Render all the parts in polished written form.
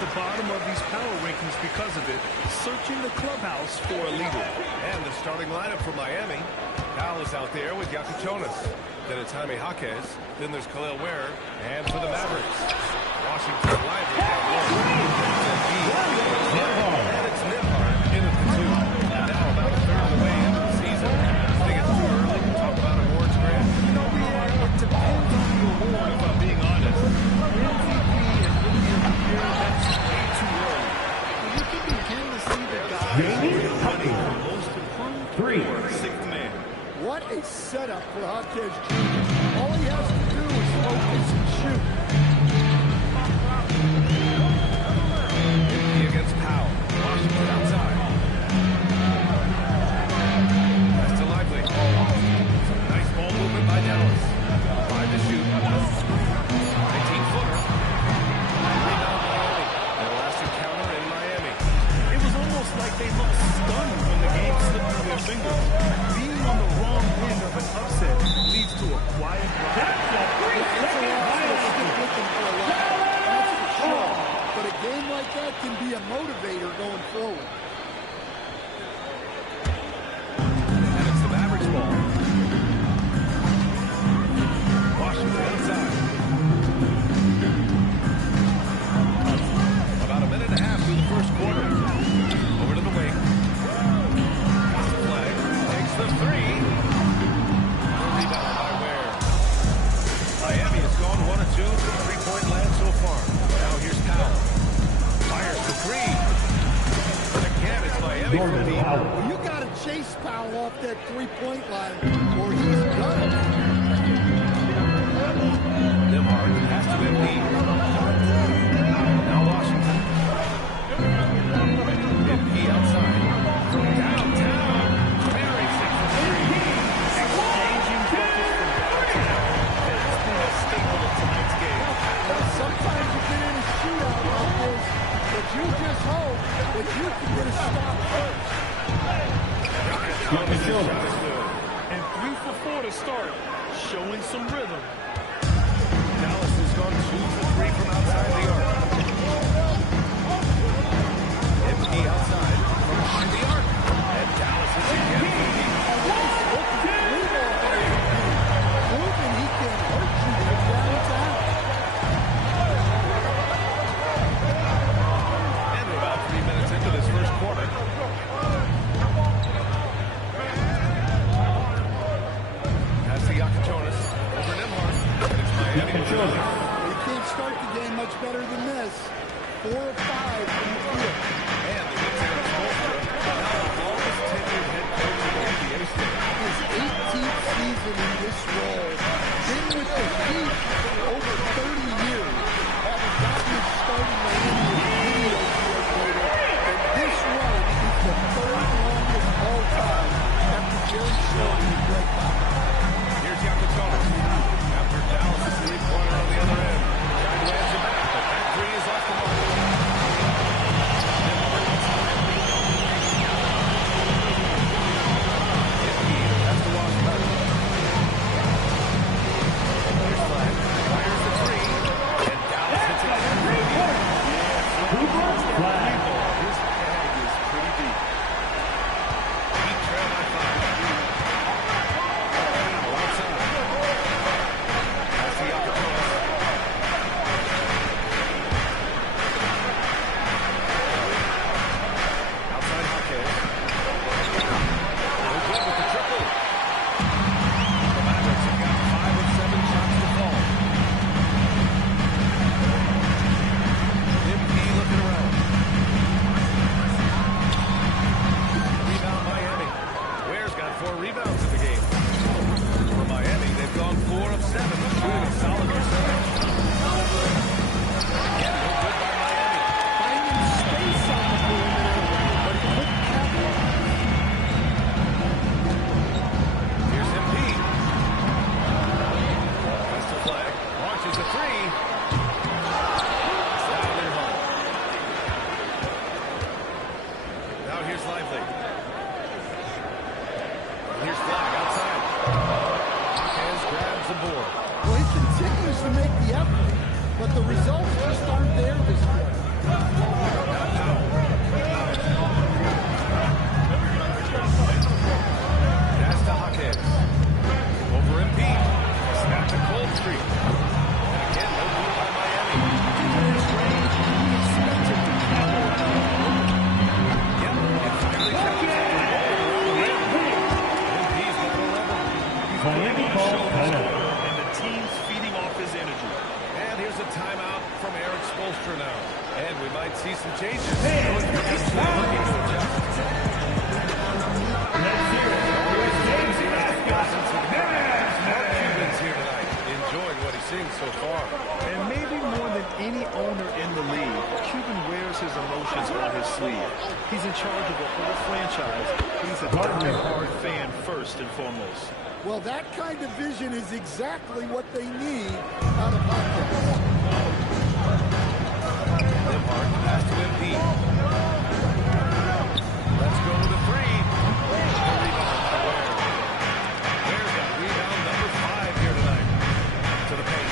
the bottom of these power rankings because of it, searching the clubhouse for a leader. And the starting lineup for Miami. Dallas out there with Yakichonis. Then it's Jaime Jaquez. Then there's Khalil Ware. And for the Mavericks, Washington Lively. And it's Nembhard in at the 2. And now about a third of the way into the season. I think it's too early to talk about awards, Grant. You know, it depends on the award, if I'm being honest. MVP and Rookie of the Year, that's way too early. But you can begin to see the guys running for most improved or sixth man. What a setup for Jaquez Jr. All he has to do is focus and shoot. Against Powell. Washington outside. That's to Lively. Some nice ball movement by Dallas. 5 to shoot. 19-footer. Rebound Miami. And a last encounter in Miami. It was almost like they looked stunned when the game slipped through their fingers. Being on the wrong end of an upset leads to a quiet run. It's a loss that's stick with them for a while. That's for sure. But a game like that can be a motivator going forward. And it's the Mavericks ball. Washington inside. About a minute and a half through the first quarter. Over to the wing. Pass the flag. Takes the 3. Rebound by Ware. Miami has gone 1 of 2 from three-point land so far. Now here's Powell. Fires the 3. And again, it's Miami for the Well, you got to chase Powell off that three-point line, or he's done. Nembhard has to Embiid. Now Washington. Embiid outside. From downtown. Buries it for 3. Exchanging buckets from downtown. That's been a staple of tonight's game. Sometimes you get in a shootout like this, but you just hope that you can get a stop first. And 3 for 4 to start, showing some rhythm. Dallas has gone 2 for 3 from outside the arc. Embiid outside from behind the arc. And Dallas is again. Proving he can hurt you from downtown. And we're about 3 minutes into this first quarter. That's the Yakichonis over Nembhard. And it's Miami. They can't start the game much better than this. 4 of 5 from the field. And the Knicks are exposed. Now the longest tenured head coach in the NBA state. His 18th season in this role. Been with the Heat for over 30 years. Having gotten his start in Miami as video coordinator. And this run is the 3rd longest all time after Jerry Sloan and Greg Popovich. Here's Yakichonis. After Dallas' three-pointer on the other end. Guy lands it back, but that 3 is off the mark. Embiid has to walk back. Here's Flag. Fires the 3. And Dallas hits it again. His bag is pretty deep. Heat trail by 5. Now outside. That's the Yakichonis. Outside Jaquez. No good with the triple. The Mavericks have got 5 of 7 shots to fall. Embiid looking around. And we might see some changes. Looking to adjust. Cubans here tonight, enjoying what he's seeing so far. And maybe more than any owner in the league, Cuban wears his emotions on his sleeve. He's in charge of the whole franchise. He's a die-hard fan first and foremost. Well, that kind of vision is exactly what they need out of podcast. Limhart pass to MP. Let's go with a three. Rebound for Ware. Ware's got rebound number 5 here tonight. To the paint.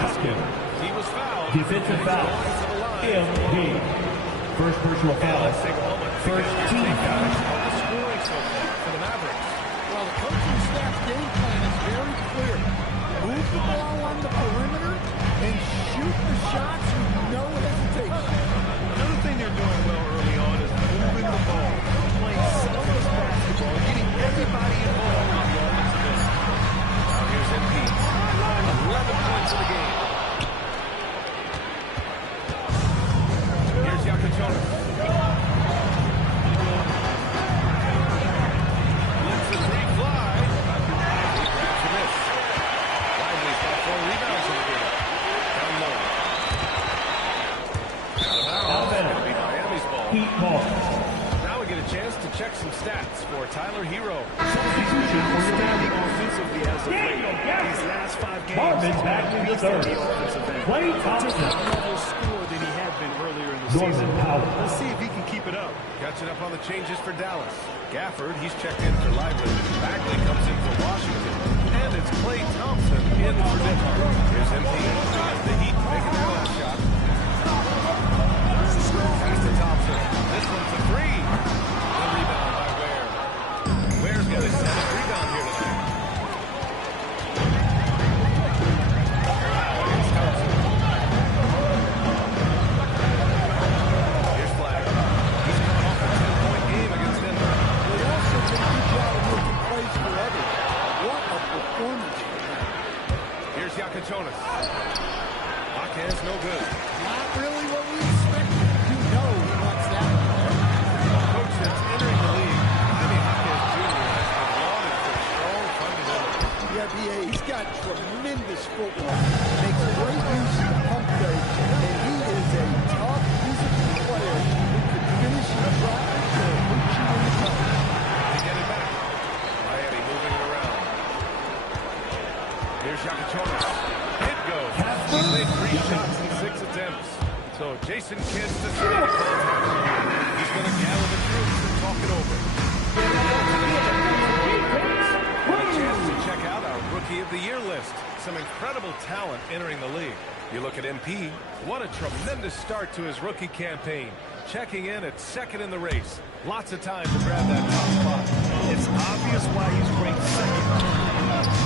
Basket. He was fouled. Defensive foul. MP. First personal foul. First team foul. The scoring so far for the Mavericks. Well, the coaching staff game plan is very clear. Move the ball on the perimeter and shoot the shots with no hesitation. Another thing they're doing well early on is moving the ball, playing selfless basketball, getting everybody involved on the offensive end. Now here's MP. 11 points in the game. Here's Yakachona. Lets the three fly. He grabs the miss. Lively's got 4 rebounds in the game. Down low. Out of bounds. It'll be Miami's ball. Heat ball. Now we get a chance to check some stats for Tyler Hero. Substitution for the Standing offensively as of late. These last 5 games, Marvin back to the third. the offensive end. Clay Just Thompson. a level score than he had been earlier in the Norman season. Powell. Let's see if he can keep it up. Catching up on the changes for Dallas. Gafford, he's checked in for Lively. Bagley comes in for Washington. And it's Clay Thompson in for Denver. Here's MP. The Heat making their last shot. Pass to Thompson. This one's a 3. The rebound by Ware. Ware's got his 7th rebound here tonight. Against Thompson. Here's Flag. He's coming off a 10-point game against Denver. They also did a good job of making plays for others. What a performance for them. Here's Yakachonis. Marquez, no good. Not really what we expected. You know he wants that. Coach that's entering the league, Jaime Marquez Jr. has been lauded for strong fundamentals. Yeah, B.A., he's got tremendous footwork. Makes great use of the pump fake, and he is a tough, physical player who can finish the traffic or hurt you in the cover. To get it back. Miami moving it around. Here's Yakachonis. It goes. He's made 3 shots in 6 attempts. So Jason Kidd's decided to call time here. He's going to gather the troops and talk it over. A chance to check out our Rookie of the Year list. Some incredible talent entering the league. You look at MP. What a tremendous start to his rookie campaign. Checking in at 2nd in the race. Lots of time to grab that top spot. It's obvious why he's ranked 2nd.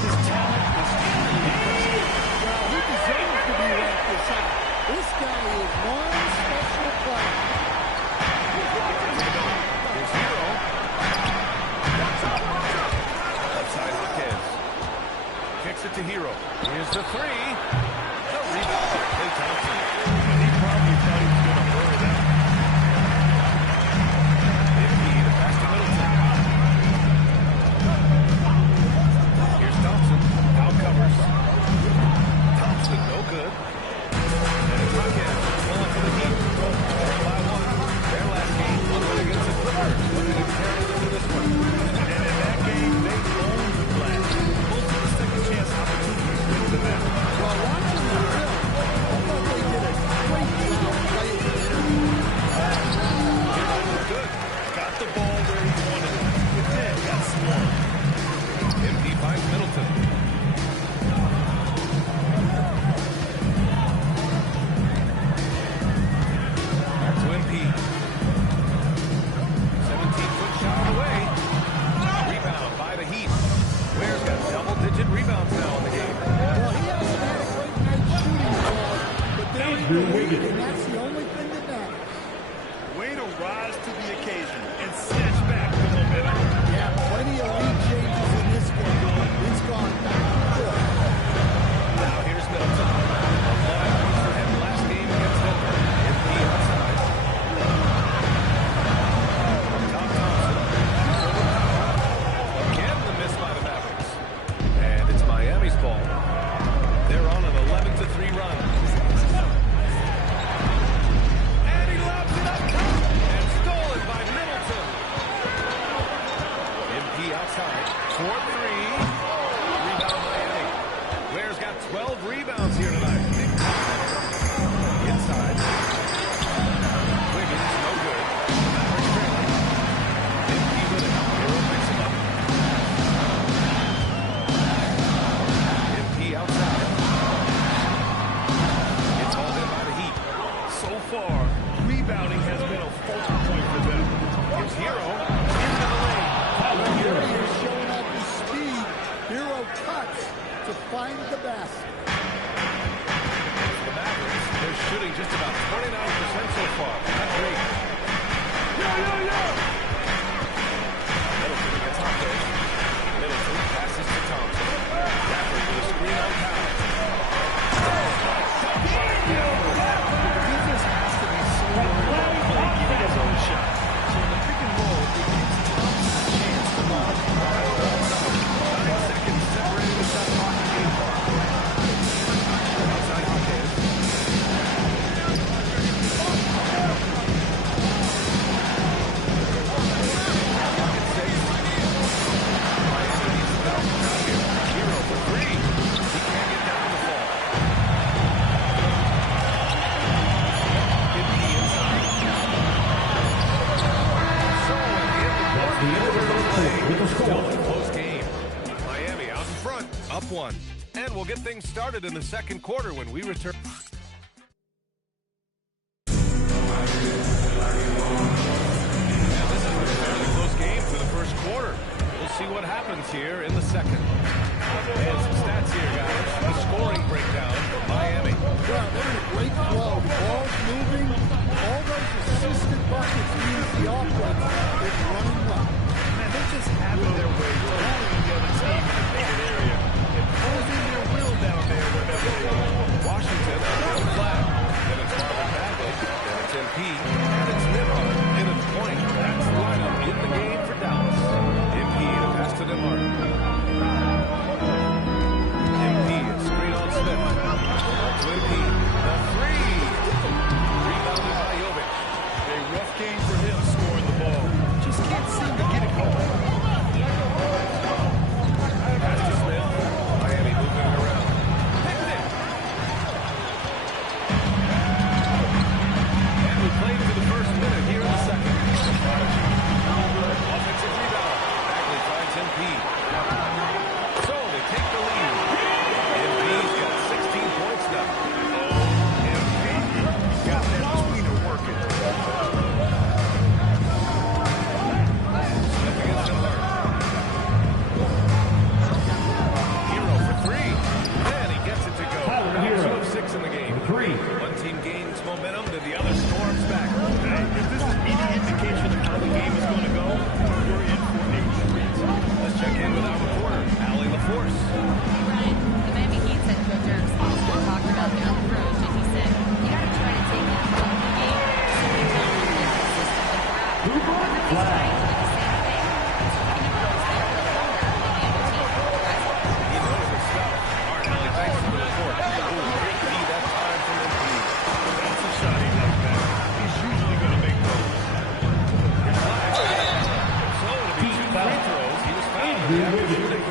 His talent is truly impressive. Well, he deserves to be ranked this high. This guy is one special player. Here's Hero. Left side Marquez. Kicks it to Hero. Here's the 3. The rebound by Clay Thompson. And he probably thought he was going to bury that. MP to pass to Middleton. Here's Thompson. Now covers. Thompson, no good. And it's Marquez. Pulling for the Heat. Down by 1. Their last game was against the Clippers. Looking to carry into this one. And in that game, they owned the Blast. Most of the second-chance opportunities went to them. While watching the film, I thought they did a great job playing the interview. Good. Got the ball where he wanted it. But then got smart. MP finds Middleton. Back to MP. 17-foot shot away. Rebound by the Heat. Ware's got double-digit rebounds now in the game. Well, he hasn't had a great night shooting ball, but they're in the lead, and that's the only thing that matters. Way to rise to the occasion and snatch back the momentum. Yeah, plenty of lead changes in this game. It's gone back and forth. Now here's Middleton. A long one for him last just about 29% so far. Not great. Middleton gets hot there. Middleton passes to Thompson. Gafford with a screen on Powell. The defense has to be so worried about playing getting his own shot. So in the pick and roll, it gives Thompson a chance to launch. 9 seconds separating the shot clock and game clock. Outside Hawkins. Hero for three. He can't get down the fall. Still a close game. Miami out in front, up one. And we'll get things started in the second quarter when we return. And this has been a fairly close game for the first quarter. We'll see what happens here in the second. And some stats here, guys. The scoring breakdown for Miami. Yeah, they're in a great flow. The ball's moving. All those assisted buckets means the offense is running well. Man, they're just having their way, totally the other team in the painted area, imposing their will down there wherever they go. Washington on the flag. Then it's Marvin Bagley. Then it's MP. And it's Nimhard in at the point. That's the lineup in the game for Dallas. MP to pass to Nimhard. MP, a screen on Smith. To MP. The three. Rebounded by Jovic. A rough game for him scoring the ball. Just can't seem to get it going. Pass to Smith. Miami moving it around. Picked it. And we played for the first minute here in the second. Offensive rebound. Bagley finds MP. So they take the lead. MP's got 16 points now. MP, got that tweener working. Smith against Nimhard. Hero for three. And he gets it to go. Tyler Now Hero. 2 of 6 in the game. Three. One team gains momentum, then the other storms back. Hey, if this is any indication of how the game is going to go, you're in for a treat. Let's check in with our reporter, Allie LaForce. Ryan, the Miami Heat's head coach Eric Spoelstra talked about their approach, and he said, you got to try to take it from the game so we can be consistent and grab. Everybody's trying to do the same thing. So he never goes there for the corner, and the other team progresses. He knows his stuff. All right, Allie, thanks for the report. Ooh, great to be that time from MP. That's a shot he like that. He's usually going to make those. So it'll be 2 free throws. He was fouled after shooting.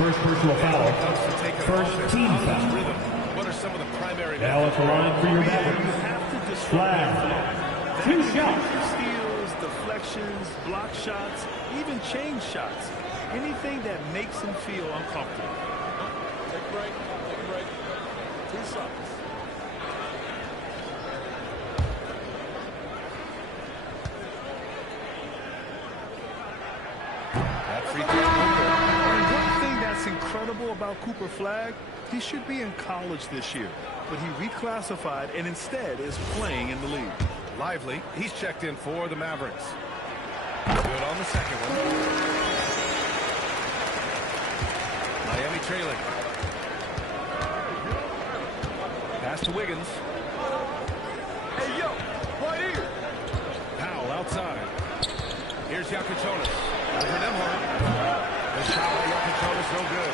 First personal foul. Comes to take an First offense team out of its foul. rhythm. What are some of the primary Now at the line for your You Mavericks. have to disrupt Flag. their flow. Two That shots. includes steals, deflections, block shots, even change shots. Anything that makes him feel uncomfortable. Take a break. Take a break. 2 shots. That free throw no good. And one thing that's incredible about Cooper Flagg, he should be in college this year, but he reclassified and instead is playing in the league. Lively. He's checked in for the Mavericks. Good on the second one. Miami trailing. Pass to Wiggins. Hey, yo, right here. Powell outside. Here's Yakuchonis. Over Nimhard. The shot by Yakuchonis no good.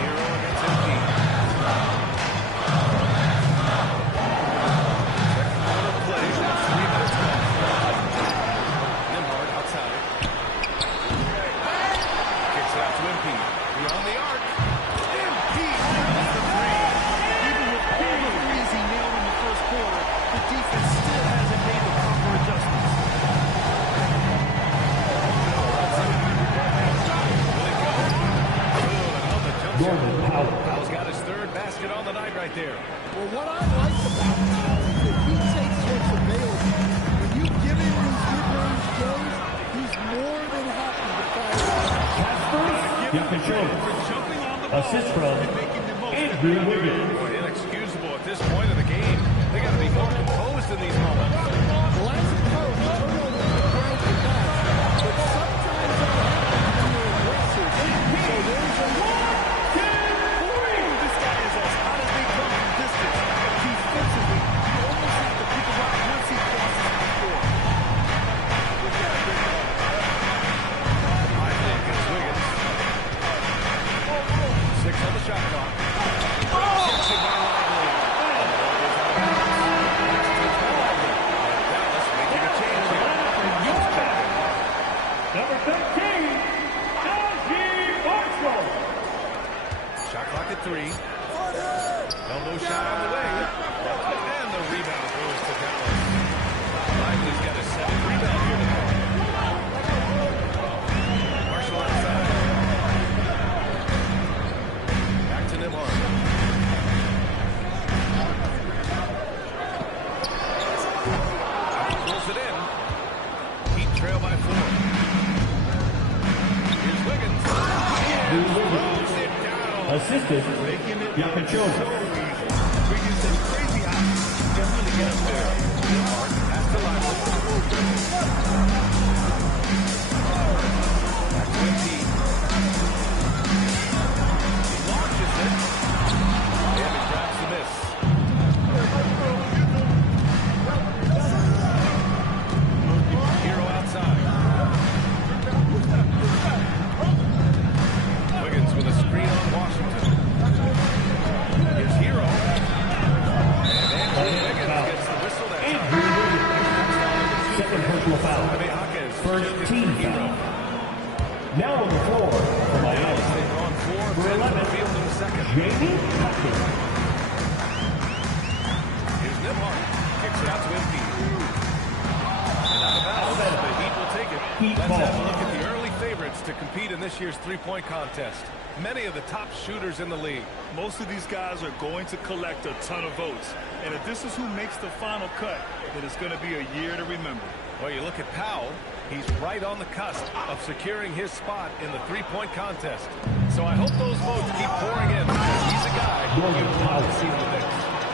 Hero against MP. Second quarter play. 3 minutes left. Nimhard outside. Kicks it out to MP. Beyond the arc. MP nails the three. Even with all the threes he nailed in the first quarter, the defense still hasn't made the proper adjustments. Norman Powell. Powell's got his third basket on the night right there. Well, what I like about Powell is that he takes what's available. When you give him these mid-range goes, he's more than happy to fire it out. Yakuchonis. For jumping on the ball Assist from and making the most of it. Andrew Wiggins. Boy, inexcusable at this point of the game. They got to be more composed in these moments. Well, as a coach, turnovers are great and nice, but sometimes they happen when you're aggressive. So there's a This guy is as hot as they come from distance. Defensively, you almost have to pick him up once he crosses the floor. Lively against Wiggins. 6 on the shot clock. Rejection by Lively. Dallas making a change here. Number 13, Marshall. Shot clock at 3. Elbow shot on the way. And the rebound goes to Dallas. Lively's got a 7th rebound here tonight. Marshall outside. Back to Nembhard. Pulls it in. Heat trail by 4. Here's Wiggins. Throws it down. Assistant, Yakachoza. Wiggins is crazy hot. He can really get up there. Pass to Lively. Back to Embiid. He launches it. And he grabs the miss. Hero outside. Wiggins with a screen on Washington. Here's Hero. And Andrew Wiggins gets the whistle that time. Second personal foul. First team foul. Now on the floor for Miami. They've gone 4 For 10 on 11, the field in the second. Jamie Tucker. Here's Nembhard. Kicks it out to Embiid. And out of bounds. The Heat will take it. Heat Let's ball. have a look at the early favorites to compete in this year's three-point contest. Many of the top shooters in the league. Most of these guys are going to collect a ton of votes. And if this is who makes the final cut, then it's going to be a year to remember. Well, you look at Powell. He's right on the cusp of securing his spot in the three-point contest. So I hope those votes keep pouring in because he's a guy you want to see in the mix.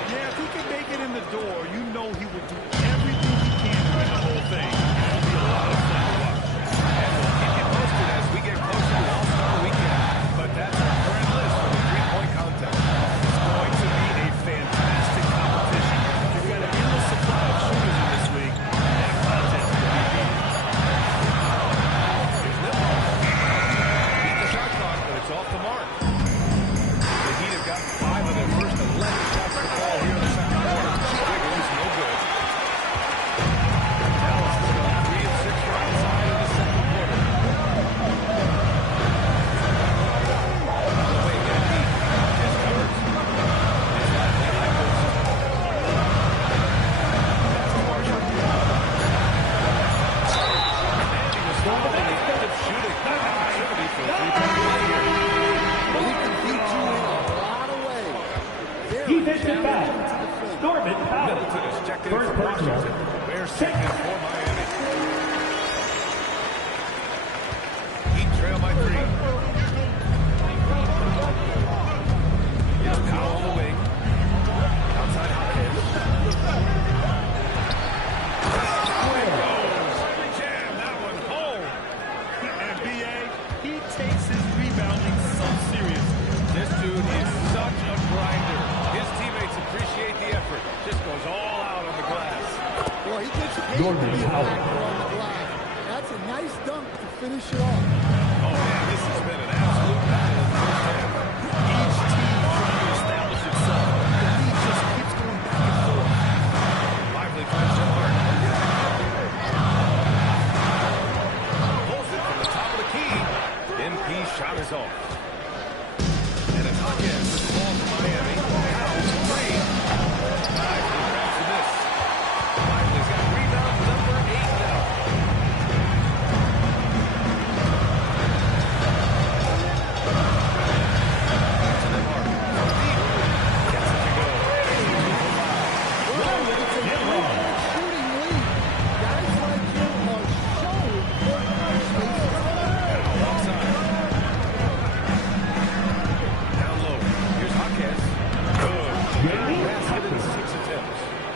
Yeah, if he can make it in the door, you know he will do everything he can to win the whole thing. It'll be a lot of fun to watch. And we'll keep you posted as we get closer to All-Star Weekend. But that's our current list for the three-point contest. It's going to be a fantastic competition. You've got an endless supply of shooters in this league. That contest will be deep. Here's Nembhard. Beat the shot clock, but it's off the mark. The Heat have got 5 of their first 11 shots to fall here in the second quarter. Wiggins, no good. Dallas has gone 3 of 6 from outside in the second quarter. On the way, Embiid is covered. It's Lively Lively. That's to Marshall. And he was fouled in the end of shooting. Opportunity for a three-point play here. Well, he can beat you in a lot of ways. Very Defensive challenging foul. to defend. Norman Powell. Middleton is checked in First for personal. Washington. Bears second for Miami. Heat trail by 3. Here's Powell on the wing. Outside Hopkins. Jam that one home. And B.A., he takes his rebounding so seriously. This dude is such a grinder. His teammates appreciate the effort. Just goes all out on the glass. Boy, he gets paid to be a factor on the glass. That's a nice dunk to finish it off. Oh, man, this has been an absolute battle in the first half. Each team trying to establish itself. The lead just keeps going back and forth. Lively finds Nembhard. Pulls it from the top of the key. MP shot is off. And it's Hopkins with the ball for Miami. Powell, 3. Lively grabs the miss. Lively's got rebound number 8 now.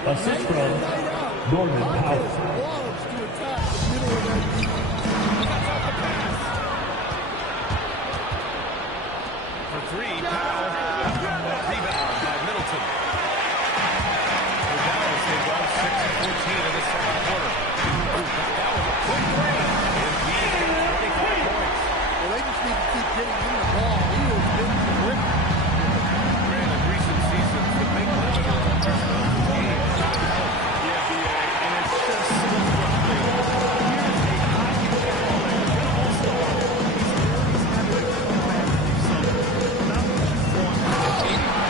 Assist from Norman Powell. Loves to attack the middle of that defense. For three, Powell. Rebound by Middleton. The Dallas, they go 6-14 in the second quarter. That was a quick three. And he got 25 points. Well, they just need to keep getting him the ball. He has been terrific. Granted, recent seasons, the big limiter on personnel for games. Yeah, B.A., and it's just so frustrating. Here's a highly talented all-star. He's always having to come back and do something. Not what you want.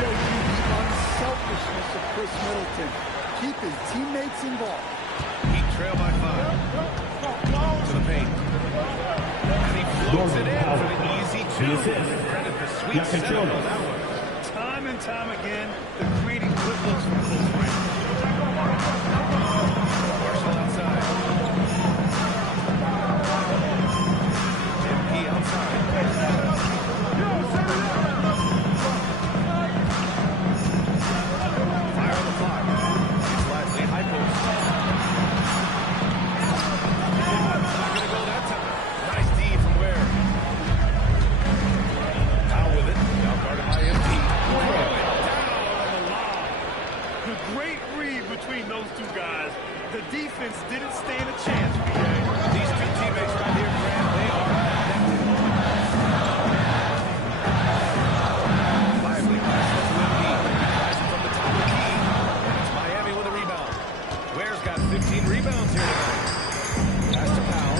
Show you the unselfishness of Chris Middleton. Keep his teammates involved. Heat trail by 5. To the paint. And he floats it in for the easy two. Credit the sweet seven on that one. Time and time again, they're creating good looks from close range. Marshall outside. MP outside. Fire on the clock. It's Lively, high post. Not going to go that time. Nice D from Ware. Foul with it. Now guarded by MP. The great read between those two guys. The defense didn't stand a chance, B.A. These two teammates right here, Grant, they are connected. Lively passes to MP. Tries it from the top of the key. It's Miami with a rebound. Ware's got 15 rebounds here tonight. Pass to Powell.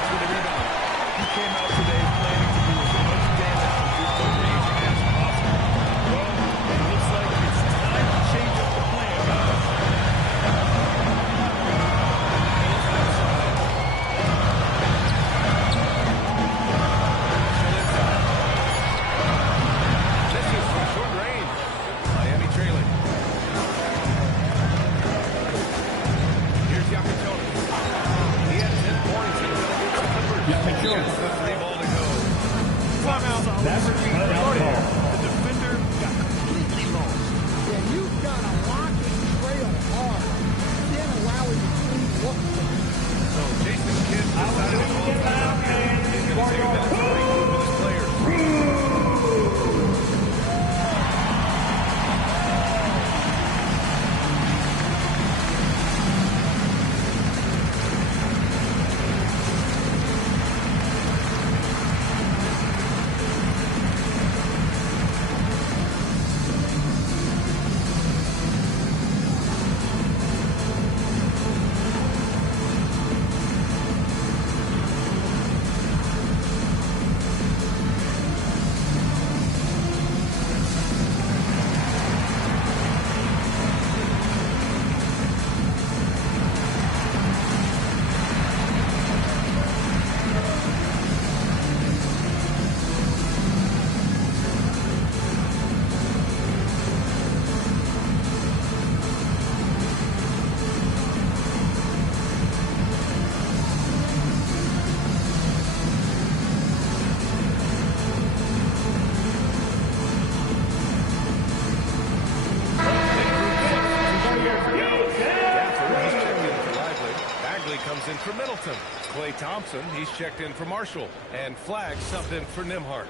He came out today planning to do as much damage from three-point range as possible. Well, it looks like it's time to change up the plan, guys. This is from short range. Miami trailing. Here's Yakatone. He had 10 points in the Clippers. Gets the three ball to go. Timeout. That's The call. defender got completely lost. Yeah, you've got to lock and trail hard. You can't allow him to clean look. So Jason Kidd decided to go out here. He's going to take a minute to regroup with his players. Comes in for Middleton. Klay Thompson, he's checked in for Marshall. And Flag subbed in for Nembhard.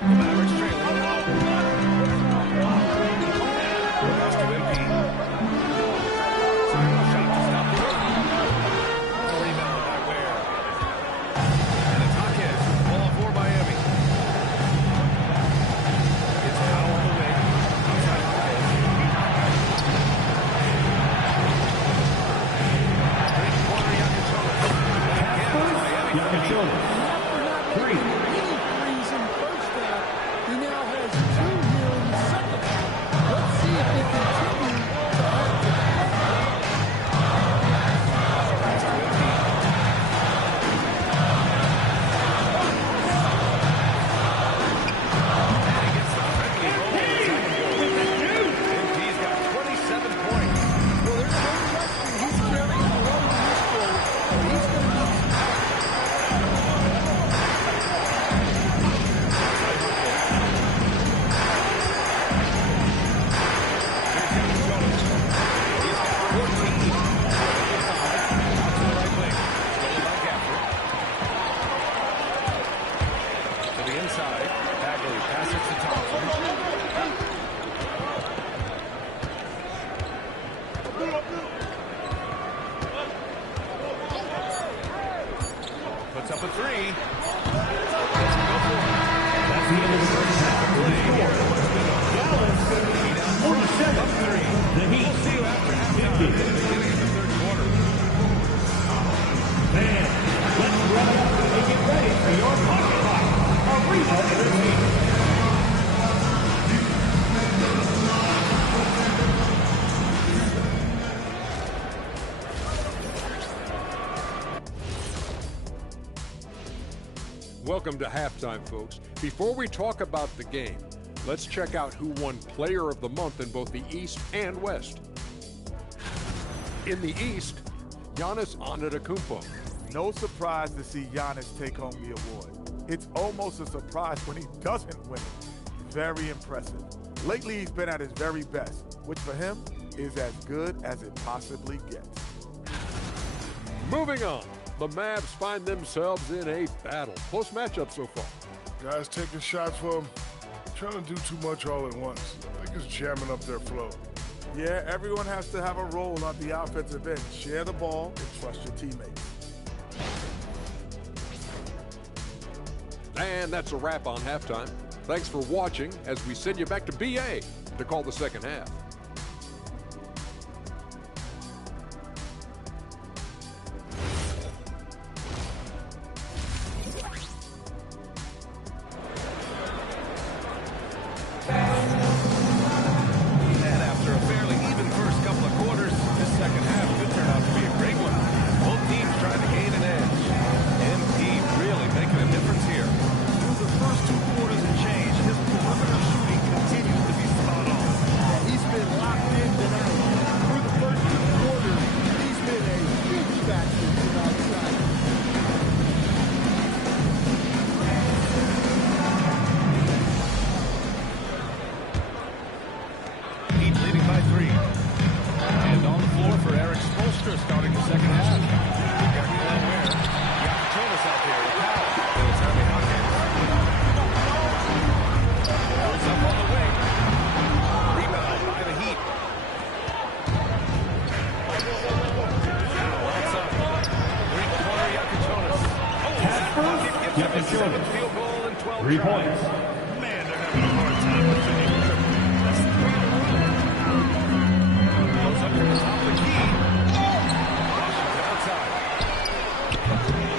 The Mavericks trailing. Pass to MP. Shot to stop the run. Rebound by Ware. And it's Hawkins. Ball for Miami. It's Powell on the wing. Outside Hawkins. Three-quarter Yakatone. Again, empty. Beginning of the third quarter. Fans, let's run up and get ready for your pocket fight. Arena Entertainment. Welcome to halftime, folks. Before we talk about the game, let's check out who won Player of the Month in both the East and West. In the East, Giannis Antetokounmpo. No surprise to see Giannis take home the award. It's almost a surprise when he doesn't win it. Very impressive. Lately, he's been at his very best, which for him is as good as it possibly gets. Moving on, the Mavs find themselves in a battle. Close matchup so far. Guys taking shots for him, trying to do too much all at once. I think it's jamming up their flow. Yeah, everyone has to have a role on the offensive end. Share the ball and trust your teammates. And that's a wrap on halftime. Thanks for watching as we send you back to BA to call the second half. And after a fairly even first couple of quarters, this second half could turn out to be a great one. Both teams trying to gain an edge. MP really making a difference here. Through the first 2 quarters and change, his perimeter shooting continues to be spot on. He's been locked in tonight. Through the first 2 quarters, he's been a huge factor throughout the night. Heat leading by 3. And on the floor for Eric Spoelstra starting the second half. We've got Glenn Ware. You got Jonas out there with Powell. It's Harvey Hawkins. Goes up on the wing. Rebound by the Heat. Now outside. Three-pointer Jonas. Oh, that bucket gives him his 7th field goal in 12 3 tries. points. Man, they're having a hard time with it. That's 3 in a row. Goes up to the top of the key. Washington outside.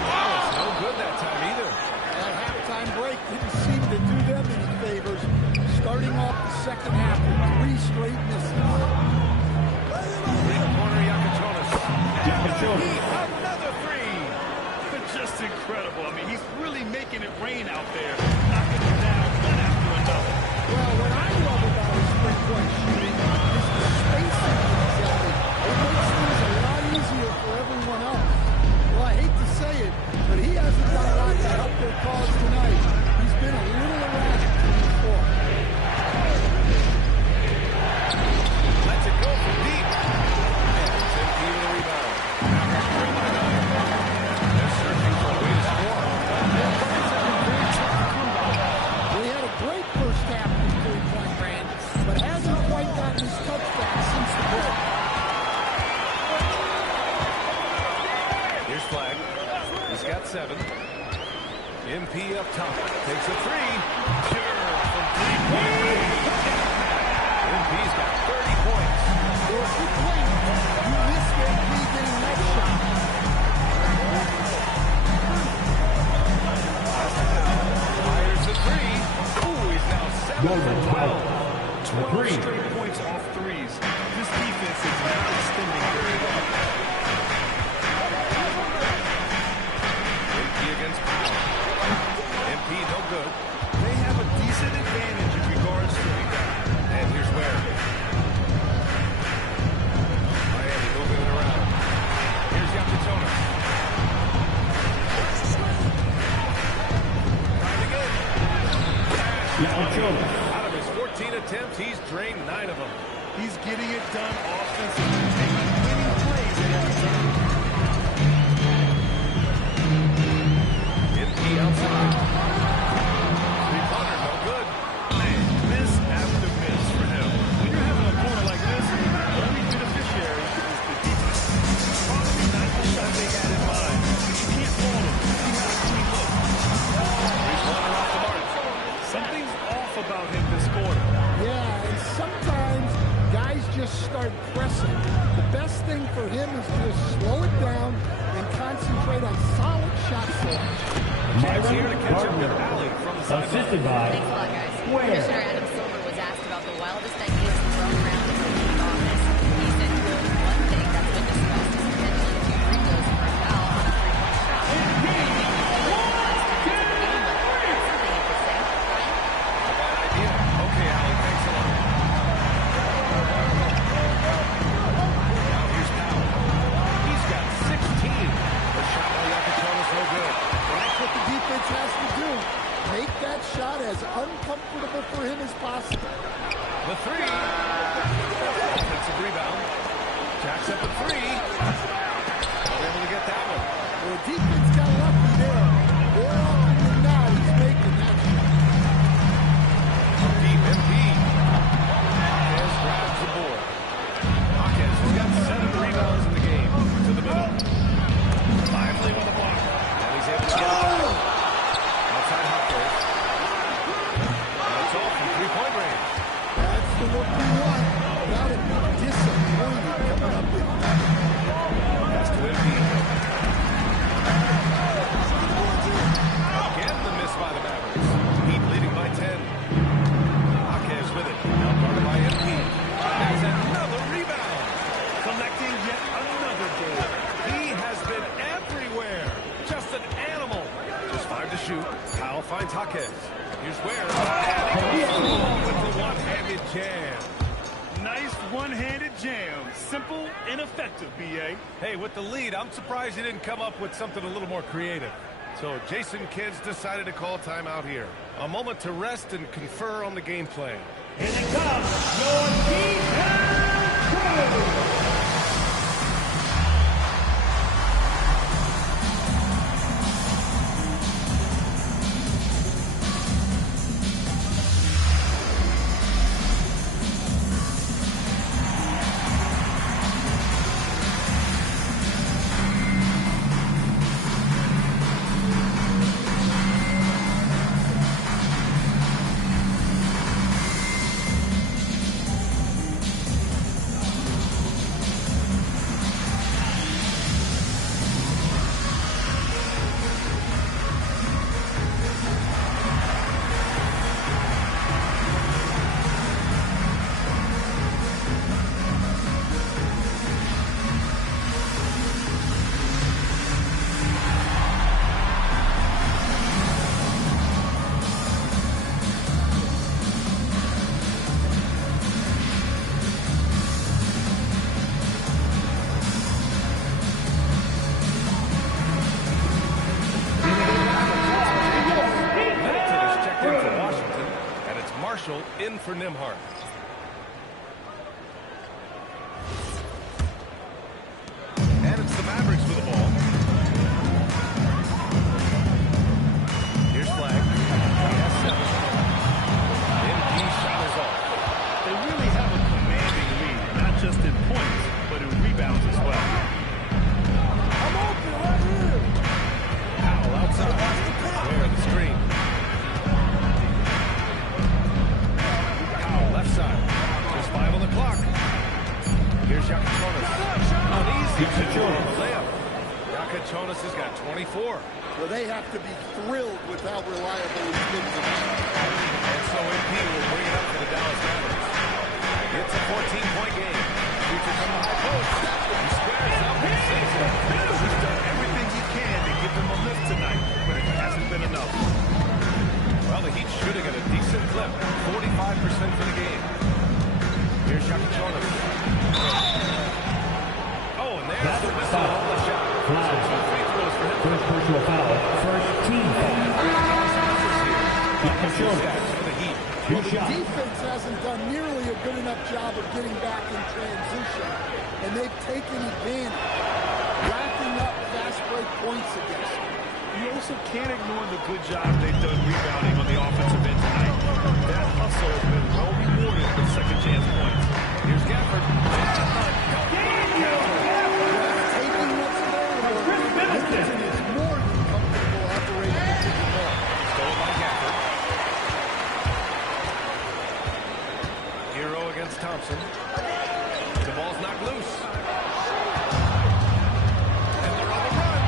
Oh, it's no good that time either. That halftime break didn't seem to do them any favors. Starting off the second half with 3 straight misses. Three-pointer Jonas. Jonas. Another 3. Just incredible. I mean, he's really making it rain out there. Knocking them down one after another. Well, what I love about his three-point shooting is the spacing that he's added. It makes things a lot easier for everyone else. Well, I hate to say it, but he hasn't done a lot to help their cause tonight. He's been a little erratic from the floor. Lets it go from deep. And it's MP with a rebound. Mavericks trail by 9. They're searching for a way to score. Well, he had a great first half from three-point range, but hasn't quite gotten his touchback since the break. Here's Flag. He's got 7. MP up top. Takes a 3. Sure, from 3-point range. MP's got 30 points. Well, if you blink, you miss MP getting that shot. Fires the 3. Ooh, he's now 7 Golden for 12. 12 straight points off threes. This defense is not extending very well. MP against Powell. MP no good. They have a decent advantage in regards to rebound. And here's Ware. Miami moving it around. Here's Jonas. Driving in. Jonas. Out of his 14 attempts, he's drained 9 of them. He's getting it done offensively, making winning plays at every turn. MP outside. Three-pointer, no good. Man, miss after miss for him. When you're having a corner like this, the only beneficiary is the defense. Probably not the shot they had in mind. You can't fault him. He had a clean look. Three-pointer off the mark. Something's off about him this quarter. Yeah, and sometimes guys just just start pressing. The best thing for him is to just slow it down and concentrate on solid shot selection. Chance here to catch up with Allie from the sideline. Assisted by Thanks a lot, guys. Commissioner Adam Silver was asked about the wildest ideas thrown around in the league office. He said, quote, one thing that's been discussed is potentially 2 free throws for a foul on a 3-point shot. I think he would utilize defensive game, but that's something interesting. Ryan? A bad idea. Okay, Allie, thanks a lot. Now here's Powell. He's got 16. The shot by Yakachon is no good. That's what the defense has to do. Make that shot as uncomfortable for him as possible. The 3. Offensive rebound. Jacks up a 3. Not able to get that one. Well, the defense got lucky there. More often than not, he's making that shot. Deep MP. Marquez grabs the board. Marquez has got 7 rebounds in the game. To the middle. Lively with the block. And he's able to get it. Outside Marquez. And it's all from 3-point range. That's the look we want. Got to be disappointed coming up with that. Pass to MP. Again, the miss by the Mavericks. Heat leading by 10. Marquez with it. Now guarded by MP. There's another rebound. Collecting yet another goal. He has been everywhere. Just an animal. Just 5 to shoot. Powell finds Jaquez. Here's Ware. And he goes with the one-handed jam. Nice one-handed jam. Simple and effective, B.A. Hey, with the lead, I'm surprised he didn't come up with something a little more creative. So Jason Kidd's decided to call timeout here. A moment to rest and confer on the game plan. Here they come, your defense crew. In for Nembhard. And it's the Mavericks with the ball. Here's Flag. Yes, 7. MP shot is off. They really have a commanding lead, not just in points, but in rebounds as well. I'm open right here. Powell outside. Where the screen. Left side. Just 5 on the clock. Here's Yakachonis. Uneasy layup. Yakachonis has got 24. Well, they have to be thrilled with how reliable he's been tonight. And so MP will bring it up for the Dallas Mavericks. It's a 14-point game. Shoots it from the high post. He squares up and saves it. He's done everything he can to give them a lift tonight, but it hasn't been enough. Well, the Heat shooting at a decent clip. 45% for the game. Here's Yakachonis. Oh, and there's the whistle on the shot. So 2 free throws for him. First personal foul. First team foul. Stats for the Heat. Well, the defense hasn't done nearly a good enough job of getting back in transition, and they've taken advantage, racking up fast break points against them. You also can't ignore the good job they've done rebounding on the offensive end tonight. That hustle has been well rewarded with second chance points. Here's Gafford. Taking what's available, Middleton is more than comfortable operating the pick and roll. Stolen by Gafford. Hero against Thompson. ball's knocked loose. And they're on the run.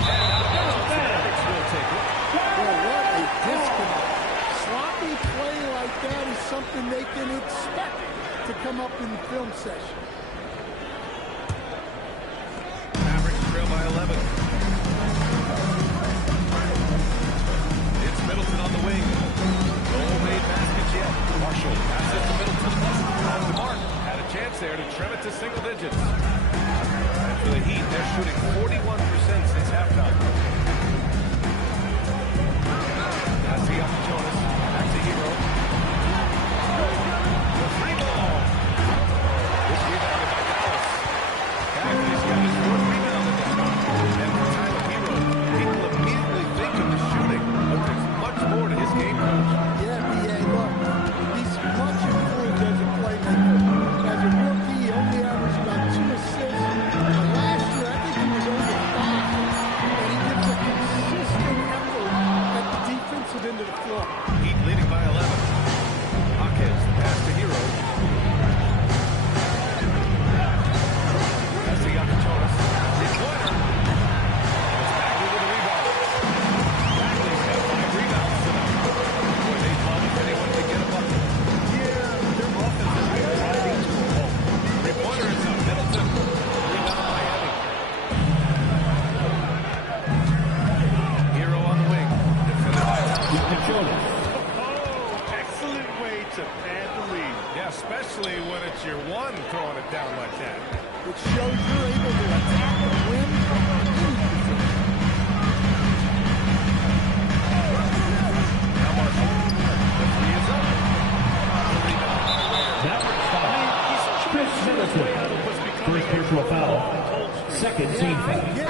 And out of bounds. Mavericks will take it. Well, what a disconnect. Sloppy play like that is something they can expect to come up in the film session. Mavericks trail by 11. It's Middleton on the wing. No made baskets yet. Marshall passes to Middleton. Off the mark. Had a chance there to trim it to single digits. And for the Heat, they're shooting 41% since halftime. That's the up to Jonas. Back to Hero. The free ball. This rebounded by Dallas. Cagney's got his fourth rebound in this one. And for Tyler Hero, people immediately think of the shooting, but there's much more to his game coach. Yeah, B.A., look, he's much improved as a playmaker. As a rookie, he only averaged about 2 assists. And last year, I think he was over 5. And he gives a consistent effort at the defensive end of the floor. Heat leading by 11. Hawkins, pass to Hero. Pass to Jonas. Three-pointer. It's Bagley with a rebound. Bagley's got 5 rebounds tonight. Boy, they love if anyone can get a bucket. Yeah, their offense has been riding to a halt. Three-pointer is up. Middleton. Rebound Miami. Hero on the wing. Defended by Townsend. Oh, excellent way to pad the lead. Yeah, especially when it's your one throwing it down like that. Which shows you're able to attack the rim from any position. Now Marshall. The three is up. The rebound by Ware. Mavericks foul. Chris Middleton. First personal foul. Second team foul. Yeah,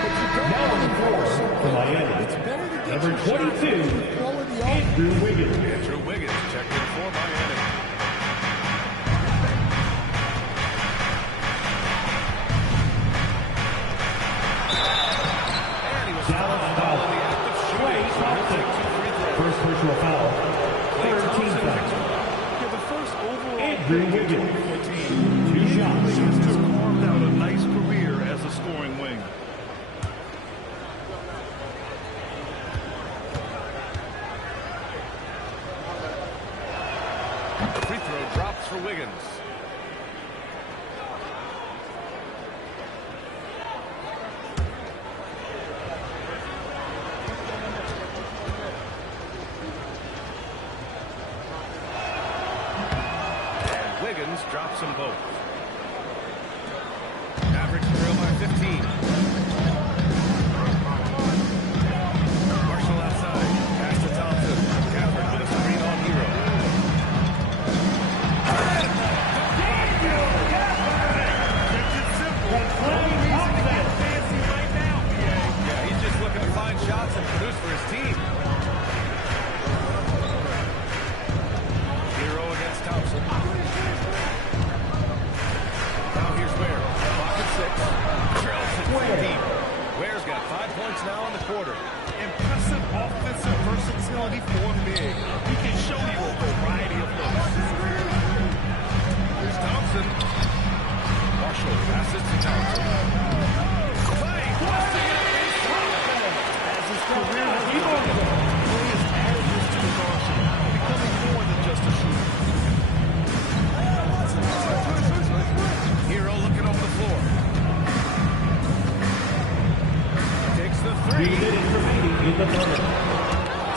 but you don't Now on the floor for Miami. It's better to get Number your 22, quality off. Andrew Wiggins. Andrew Wiggins checked in for Miami. And he was Dallas fouled foul. in the act of shooting. So he'll take 2 free throws. First personal foul. Third team foul. Yeah, the first overall Andrew pick in Wiggins. 2014. 2 shots. Wiggins has carved out a nice career as a scoring wing. The free throw drops for Wiggins. And Wiggins drops them both. Mavericks trail by 15. Marshall outside. Pass to Thompson. Gafford with a screen on Hero. Yeah, he's just looking to find shots and produce for his team. Hero against Thompson. Now here's Ware. Pocket 6. Trails it way deep. Ware's got 5 points now in the quarter. Impressive offensive versatility for big. He can show you a variety of looks. Here's Thompson. Marshall passes to Thompson. Clay busting it up inside. As his career has developed, Clay has added this to his arsenal, becoming more than just a shooter. Hero looking over the floor. Takes the 3 3. minutes remaining in the third.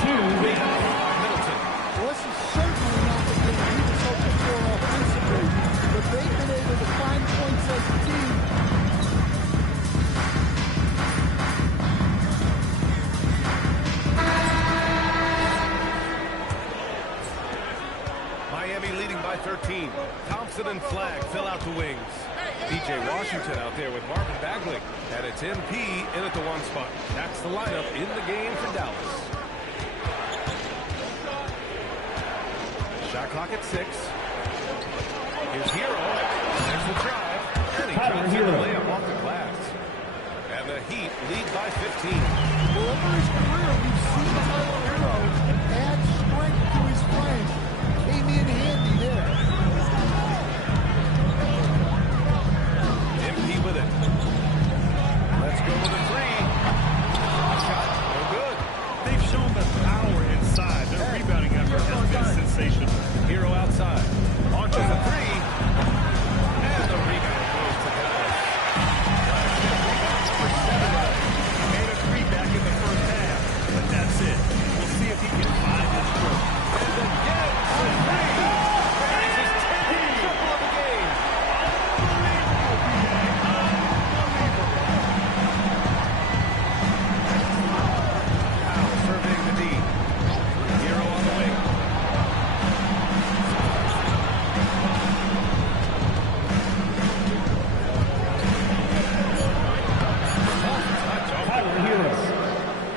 2 Wiggins. Middleton. Well, this is certainly not the game he was hoping for offensively, but they've been able to find points as a team. Miami leading by 13. Thompson and Flagg fill out the wings. P.J. Washington out there with Marvin Bagley. And it's MP in at the 1 spot. That's the lineup in the game for Dallas. Shot clock at 6. Here's Hero. There's the drive. And he drops in the layup off the glass. And the Heat lead by 15. Well, over his career, we've seen Tyler Hero add strength to his frame. Came in handy there. inside. Launches a three. And the rebound goes to Dallas. Rebounds for 7 tonight. He made a three back in the first half, but that's it. We'll see if he can find his stroke. And again, the three. That's his 10th triple of the game. Powell surveying the D. Hero on the wing.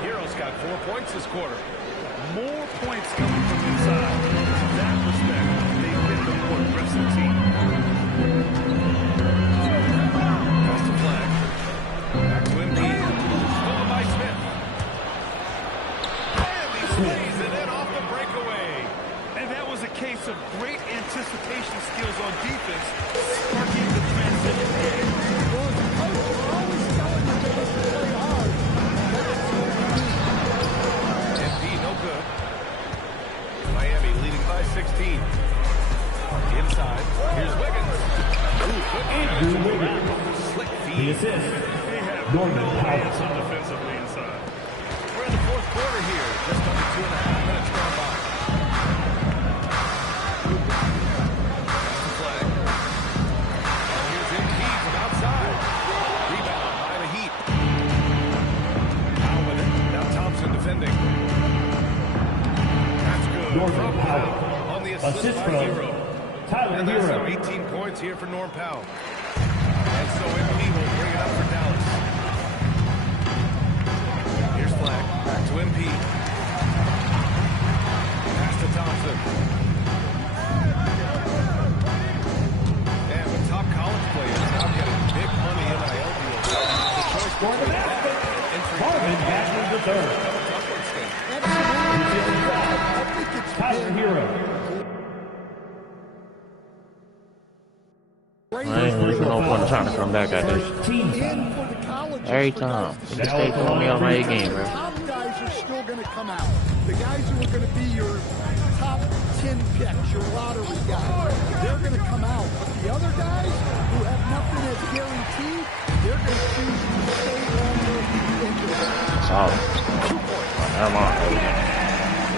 Hero's got 4 points this quarter. More points coming from inside. In that respect, they've been the more aggressive team. Pass to Flag. Back to Embiid. Stolen by Smith. And he slays it in off the breakaway. And that was a case of great anticipation skills on defense, sparking the transition game. Well, the coach is always telling the guys to play hard. That's what we need. Embiid, no good. Miami leading by 16. Inside. Here's Wiggins. Ooh, good defense. Slick The feed. assist. They have Norman no Powell. answer defensively inside. We're in the fourth quarter here. Just under 2.5 minutes gone by. That's the flag. And here's Embiid from outside. Rebound by the Heat. Powell with it. Now Thompson defending. That's good. Norman From Powell. Powell on the assist Assist by from Hero. Tyler And that's Hero. 18 points here for Norm Powell. And so Embiid will bring it up for Dallas. Here's Flag. Back to Embiid. Pass to Thompson. And the top college players now getting big money NIL deals. The choice between that and entering Marvin Bagley the third. Upward state. Absolutely. I think it's Tyler been Hero. great. There's no point in trying to come back at this. In for the colleges Every for time. guys You to can stay throwing me on my game, The bro. top guys are still going to come out. The guys who are going to be your top 10 picks, your lottery guys, they're going to come out. But the other guys who have nothing as guaranteed, they're going to choose to stay longer into it. Solid. Never mind.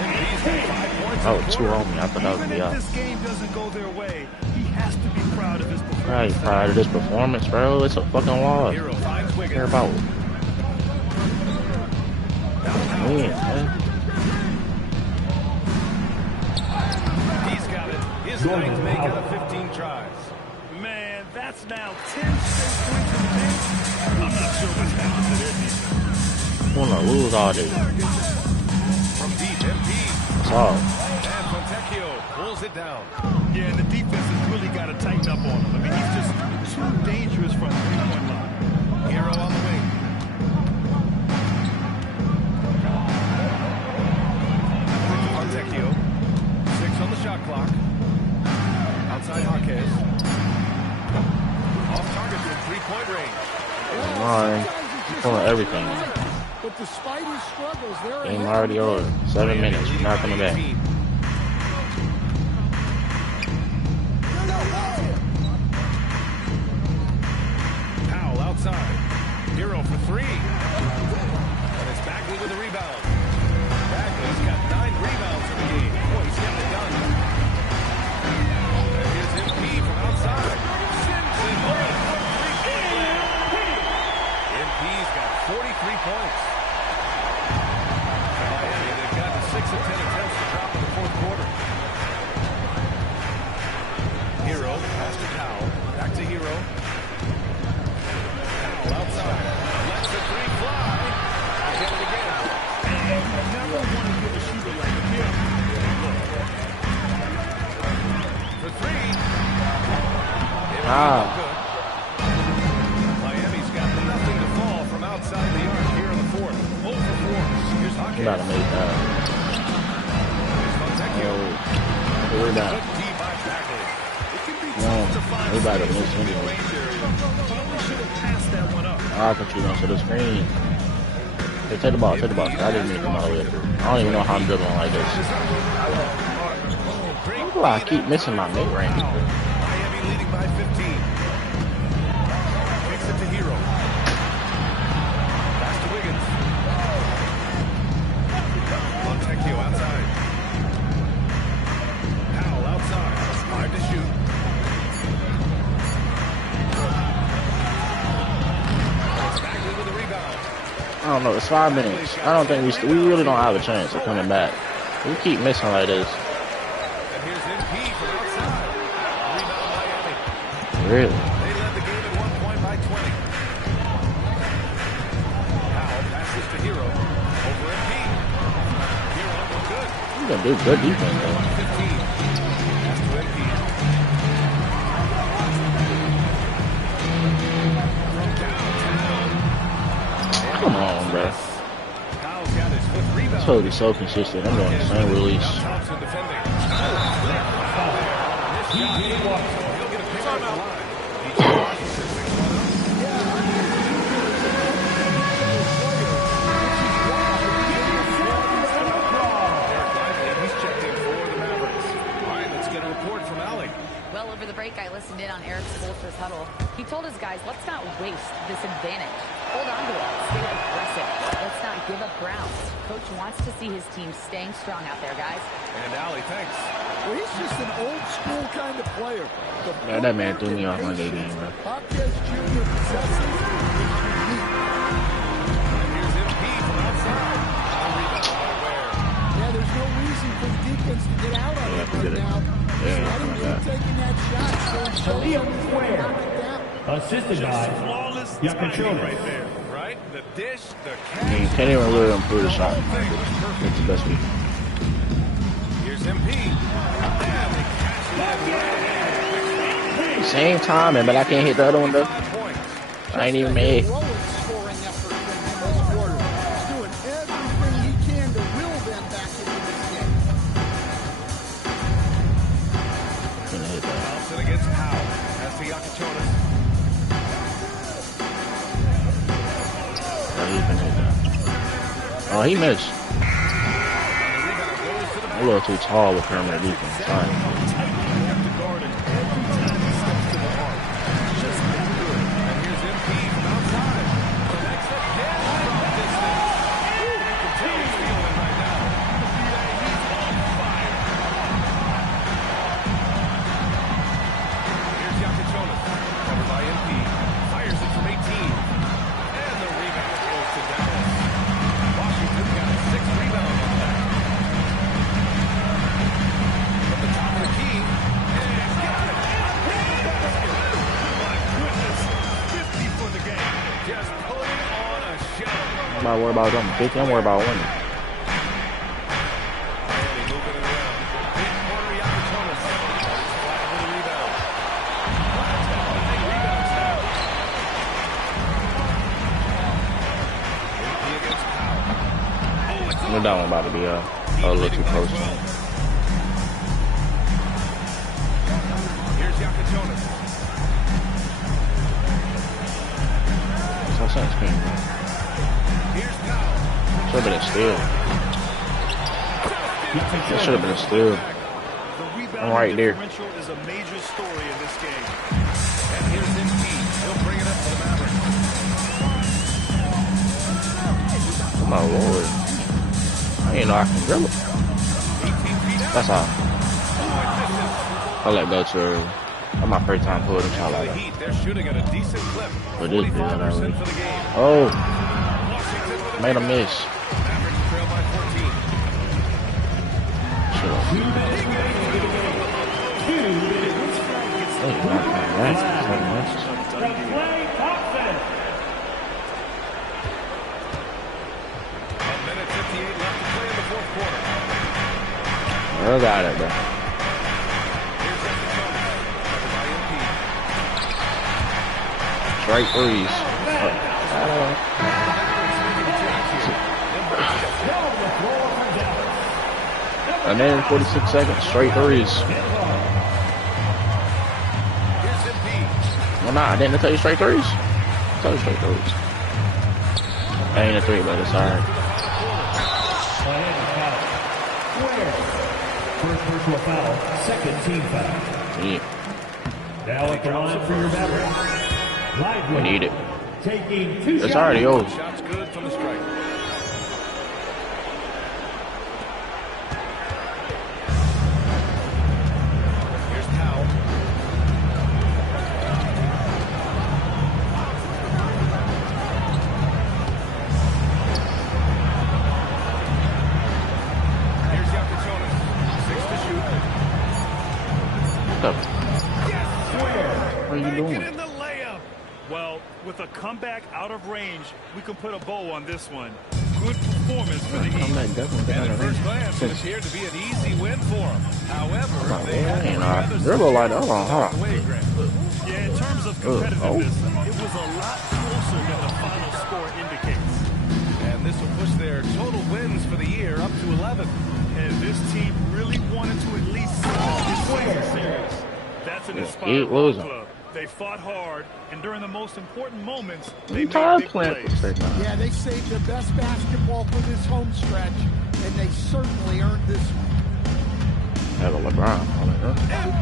Embiid's got 5 points. Oh, 2 on me. I thought that would Even be if up. this game doesn't go their way, he has to be proud of his performance. Right, proud of this performance, bro. It's a fucking loss. Hero finds Care Wiggins. about Now win, Powell. man. He's got it. His ninth make out of 15 tries. Man, that's now 10 straight points in the bench. I'm not sure what's happened to their defense. Wanna lose all this. From deep, Embiid. Solid. And Fontecchio pulls it down. Yeah, and the defense has really got to tighten up on him. I mean, he's just too dangerous from the three-point line. Hero on the wing. Fontecchio. 6 on the shot clock. Outside Jaquez. Off target from 3-point range. Alright. Pulling everything. But despite his struggles, they're Game ahead. already over. 7 minutes. We're not coming back. Powell outside. Hero for 3. And it's Bagley with a rebound. Bagley's got 9 rebounds in the game. Boy, he's getting it done. And here's Embiid from outside. Sends it over the 3-point land. Embiid's got 43 points. For Miami, they've gotten 6 of 10 attempts to drop in the fourth quarter. Hero, pass to Powell. Back to Hero. Powell outside. Lets the 3 fly. Get it again. You never want to give a shooter like him. For 3. Ah. Good. Miami's got nothing to fall from outside the arc here in the fourth. 0 for 4. Here's Hawkins. You gotta make that. Here's Fontecchio. We're down. Good D by Bagley. It can be No, tough to find we about to space miss in the anyway. range area. Probably should have passed that one up. I thought you were going to the screen. Hey, take the ball, take the ball. I didn't mean to come out of it. I don't even know how I'm dribbling like this. Great Why I keep missing my mid-range? Miami leading by 15. Kicks it to Hero. Pass to Wiggins. Montecchio outside. Powell outside. 5 to shoot. Bagley with the rebound. I don't know. It's 5 minutes. I don't think we really don't have a chance of coming back. We keep missing like this. And here's MP from outside. Rebound Miami. Really? They led the game at 1 point by 20. Powell passes to Hero. Over MP. Hero no good. You gonna do good defense though. 115. Pass to MP. From downtown. Come on, bro. Powell's got his fifth rebound. This hood is so consistent. I'm doing the same release. Thompson defending. He'll get a pick on the line. He's checked in for the Mavericks. All right, let's get a report from Alec. Well, over the break, I listened in on Eric Spoelstra's huddle. He told his guys, let's not waste this advantage. Hold on to it. Stay aggressive. Let's not give up ground. Coach wants to see his team staying strong out there, guys. And Allie, thanks. Well, he's just an old school kind of player. Man, that man threw me off my game, bro. Hopkins Jr. possesses is unique. Here's MP from outside. Yeah, there's no reason for the defense to get out on it right now. Yeah, Let him keep taking that shot. So Khalil knock Square. it down. Assisted by Flawless Yakachova. timing right there, right? The dish, the I mean, catch. can't even really improve the shot. Thing was perfect. That's the best we can. Here's MP. And they catch it. Same timing, but I can't hit the other one though. 5 points. I ain't even made. Heroic scoring effort from him this quarter. He's doing everything he can to will them back into this game. Couldn't hit that. Thompson against Powell. That's to Yakachonis. Oh, he couldn't hit that. Oh, he missed. I'm a little too tall with perimeter defense. Sorry. I'm not worried about them 50. I'm worried about winning. I knew that one about to be a little too close to him. Here's Yakachonis. It's no sense, man. Here's Powell. Should have been a steal. That should have been a steal. I'm right there. Differential is a major story in this game. And here's MP. He'll bring it up to the Mavericks. Oh my lord. I didn't know I can dribble. 18 feet out. That's all. I let go too early. That's my first time pulling a shot like The that. Heat, they're shooting at a decent clip. But this dude, I 45% already. for the game. Oh, Washington with a made a rebound. miss. Mavericks trail by 14. Shut up. Hey, not playing that. Seven misses. A minute 58 left to play in the fourth quarter. Girl got it, bro. Here's Yakachonis. Covered by MP. Straight threes. And then 46 seconds, straight threes. Here's MP. Well, nah, I didn't tell you straight threes. I told you straight threes. That ain't a three, but it's alright. First personal foul, second team foul. Yeah. Now at the line for your battery. We need it. Taking 2 shots. It's already over. Shots good from the striker. Here's Powell. Here's Yakuchonis. 6 to shoot. What the? What are you doing? In the layup. Well, with a comeback out of range, we can put a bow on this one. Good performance for the I'm Heat. not definitely And down at there. first glance, it appeared to be an easy win for them. However, they had to rather Dribble like that. Hold on, hold on. away, Grant. Yeah, in terms of competitiveness, it was a lot closer than the final score indicates. And this will push their total wins for the year up to 11. And this team really wanted to at least see this season series. That's an Keep inspiring ball losing. club. They fought hard, and during the most important moments, they I'm made tired big playing plays. for now. Yeah, they saved the best basketball for this home stretch, and they certainly earned this one. Have a LeBron on it, huh? And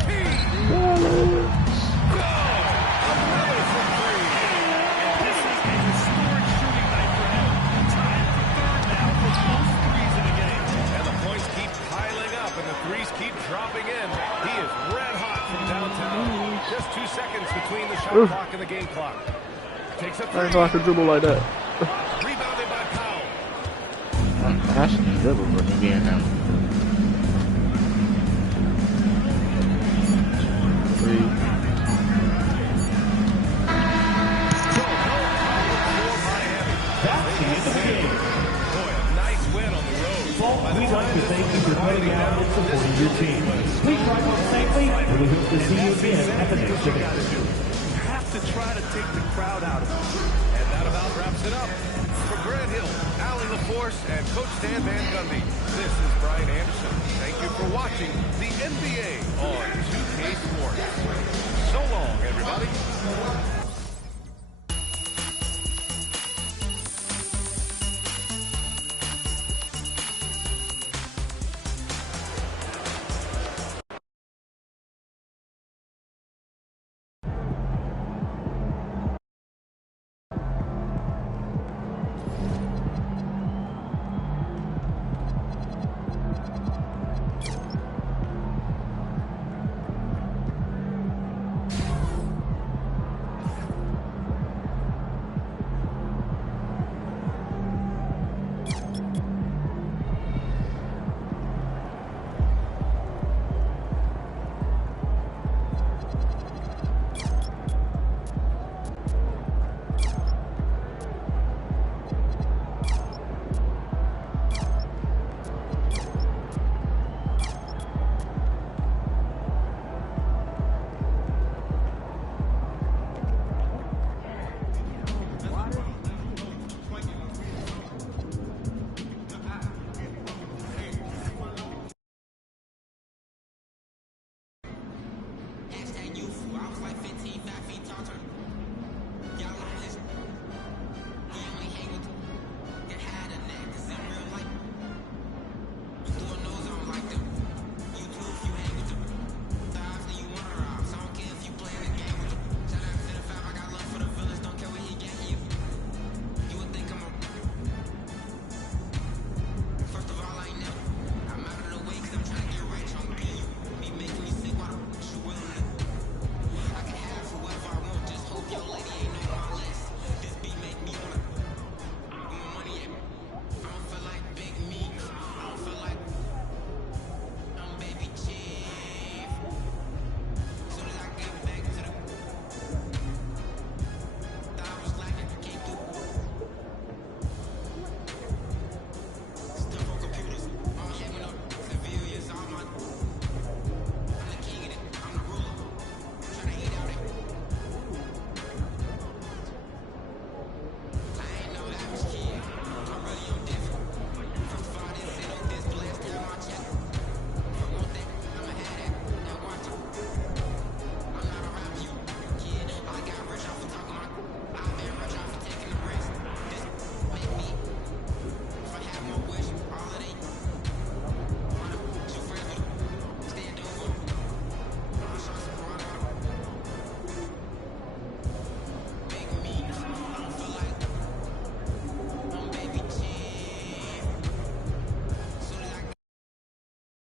this is a historic shooting night for him. Tied for third now for most threes in the game. And the points keep piling up, and the threes keep dropping in. He is red hot from downtown. Just 2 seconds between the shot clock and the game clock. Takes a I three. didn't know I could dribble like that. Rebounded by Powell. I should dribble for me being him. 3. That's the end of the game. Boy, a nice win on the road. We'd like to thank you for coming out and supporting your team. Please drive home safely, and we hope to see you again at the next event. You have to try to take the crowd out of it. And that about wraps it up. For Grant Hill, Allie LaForce, and Coach Dan Van Gundy, this is Brian Anderson. Thank you for watching the NBA on 2K Sports. So long, everybody. Hashtag youthful. I was like 15, 5 feet tall.